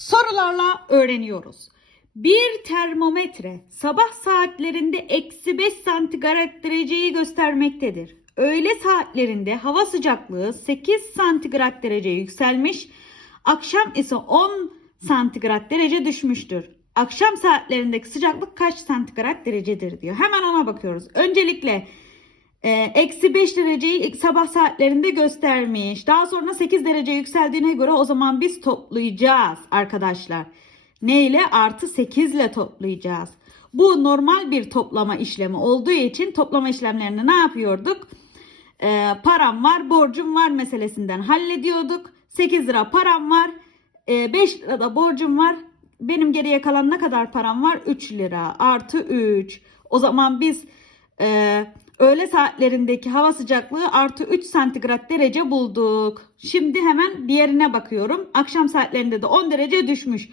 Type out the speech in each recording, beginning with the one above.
Sorularla öğreniyoruz. Bir termometre sabah saatlerinde eksi 5 santigrat dereceyi göstermektedir. Öğle saatlerinde hava sıcaklığı 8 santigrat derece yükselmiş, akşam ise 10 santigrat derece düşmüştür. Akşam saatlerindeki sıcaklık kaç santigrat derecedir diyor. Hemen ona bakıyoruz. Öncelikle eksi 5 dereceyi sabah saatlerinde göstermiş. Daha sonra 8 derece yükseldiğine göre o zaman biz toplayacağız arkadaşlar. Ne ile? Artı 8 ile toplayacağız. Bu normal bir toplama işlemi olduğu için toplama işlemlerini ne yapıyorduk? E, param var, borcum var meselesinden hallediyorduk. 8 lira param var, e, 5 lira da borcum var. Benim geriye kalan ne kadar param var? 3 lira artı 3. O zaman biz e, öğle saatlerindeki hava sıcaklığı artı 3 santigrat derece bulduk. Şimdi hemen diğerine bakıyorum. Akşam saatlerinde de 10 derece düşmüş.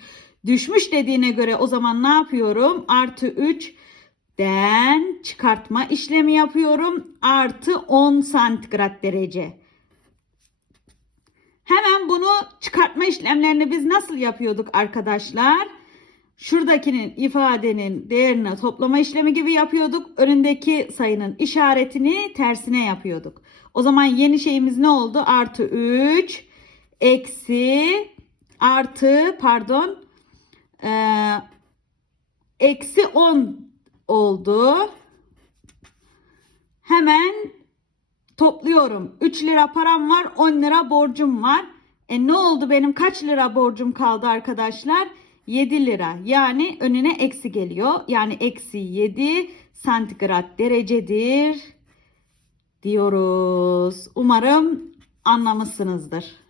Düşmüş dediğine göre o zaman ne yapıyorum? Artı 3 den çıkartma işlemi yapıyorum. Artı 10 santigrat derece. Hemen bunu çıkartma işlemlerini biz nasıl yapıyorduk arkadaşlar? Şuradakinin ifadenin değerine toplama işlemi gibi yapıyorduk. Önündeki sayının işaretini tersine yapıyorduk. O zaman yeni şeyimiz ne oldu? Artı 3 eksi artı pardon eee, eksi 10 oldu. Hemen topluyorum. 3 lira param var, 10 lira borcum var. E ne oldu benim kaç lira borcum kaldı arkadaşlar? 7 lira. Yani önüne eksi geliyor. Yani eksi 7 santigrat derecedir diyoruz. Umarım anlamışsınızdır.